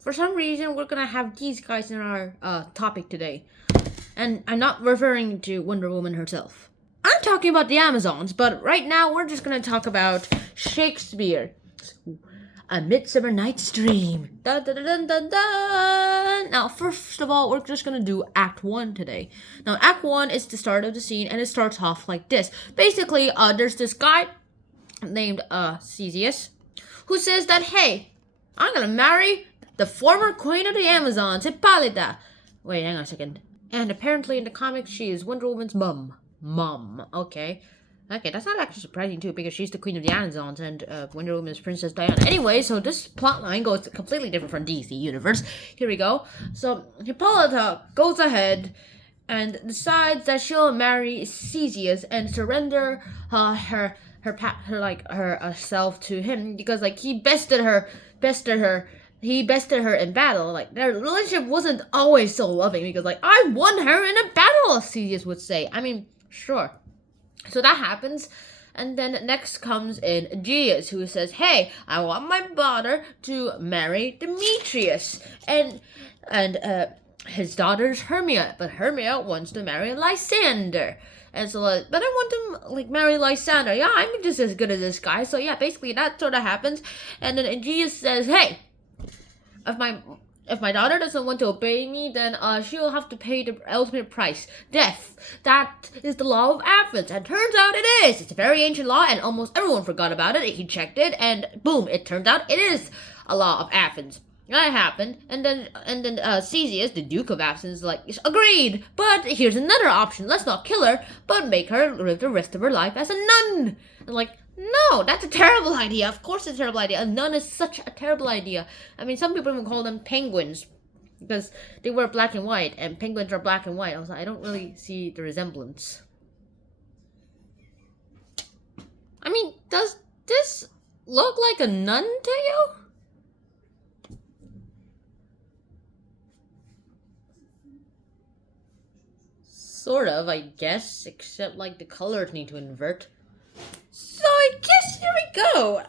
for some reason, we're gonna have these guys in our topic today. And I'm not referring to Wonder Woman herself. I'm talking about the Amazons, but right now we're just gonna talk about Shakespeare. A Midsummer Night's Dream. Dun, dun, dun, dun, dun. Now, first of all, we're just gonna do Act 1 today. Now, Act 1 is the start of the scene, and it starts off like this. Basically, there's this guy named Theseus, who says that, hey, I'm gonna marry the former queen of the Amazons, Hippolyta. Wait, hang on a second. And apparently in the comics, she is Wonder Woman's mom. Okay. Okay, that's not actually surprising too, because she's the queen of the Amazons and Wonder Woman is Princess Diana. Anyway, so this plotline goes completely different from DC Universe. Here we go. So Hippolyta goes ahead and decides that she'll marry Theseus and surrender herself to him because he bested her in battle. Like, their relationship wasn't always so loving because I won her in a battle, Theseus would say. I mean, sure. So that happens, and then next comes in Aegeus, who says, hey, I want my daughter to marry Demetrius, and his daughter's Hermia, but Hermia wants to marry Lysander. And so, but I want to, marry Lysander. Yeah, I'm just as good as this guy. So, yeah, basically that sort of happens. And then Aegeus says, hey, if my daughter doesn't want to obey me, then she'll have to pay the ultimate price, death. That is the law of Athens, and turns out it is. It's a very ancient law, and almost everyone forgot about it. He checked it, and boom, it turns out it is a law of Athens. That happened, and then Theseus, the Duke of Athens, agreed. But here's another option: let's not kill her, but make her live the rest of her life as a nun. And no, that's a terrible idea. Of course it's a terrible idea. A nun is such a terrible idea. I mean, some people even call them penguins because they wear black and white, and penguins are black and white. I don't really see the resemblance. I mean, does this look like a nun to you? Sort of, I guess, except the colors need to invert. So I guess here we go.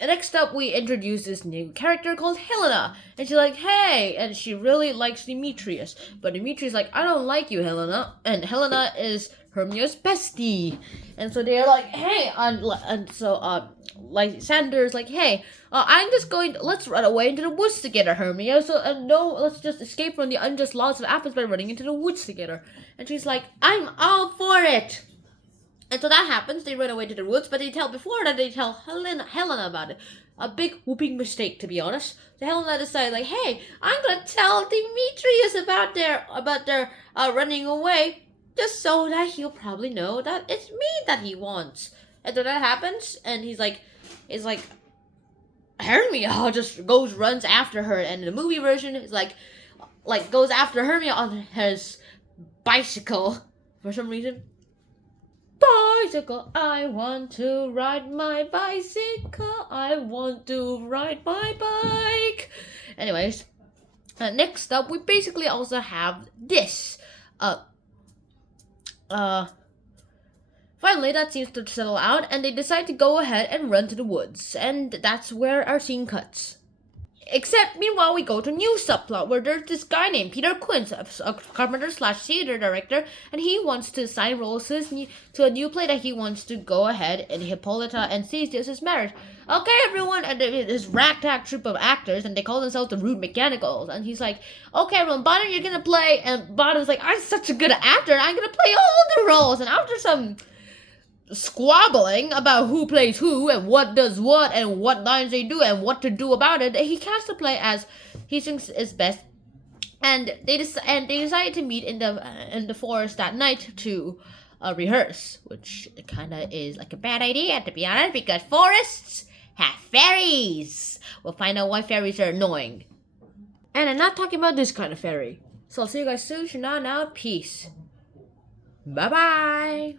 And next up, we introduce this new character called Helena. And she's like, hey, and she really likes Demetrius. But Demetrius I don't like you, Helena. And Helena is Hermia's bestie. And so they're like, hey, and so Lysander's like, hey, I'm just let's run away into the woods together, Hermia. So, no, let's just escape from the unjust laws of Athens by running into the woods together. And she's like, I'm all for it. And so that happens. They run away to the woods, but they tell Helena about it. A big whooping mistake, to be honest. So Helena decides, hey, I'm gonna tell Demetrius about their running away, just so that he'll probably know that it's me that he wants. And so that happens, and he's like, Hermia just runs after her, and in the movie version is goes after Hermia on his bicycle for some reason. Bicycle, I want to ride my bicycle. I want to ride my bike. Anyways, next up, we basically also have this. Finally, that seems to settle out, and they decide to go ahead and run to the woods, and that's where our scene cuts. Except, meanwhile, we go to a new subplot where there's this guy named Peter Quince, a carpenter/theater director, and he wants to sign roles to a new play that he wants to go ahead and Hippolyta and Theseus' marriage. Okay, everyone, and this ragtag troupe of actors, and they call themselves the Rude Mechanicals, and he's like, okay, everyone, Bonner, you're gonna play, and Bonner's like, I'm such a good actor, I'm gonna play all the roles, and after some squabbling about who plays who and what does what and what lines they do and what to do about it, he cast the play as he thinks is best, and they decided to meet in the forest that night to rehearse, which kind of is a bad idea, to be honest, because forests have fairies. We'll find out why fairies are annoying, and I'm not talking about this kind of fairy. So I'll see you guys soon. Now, peace. Bye bye.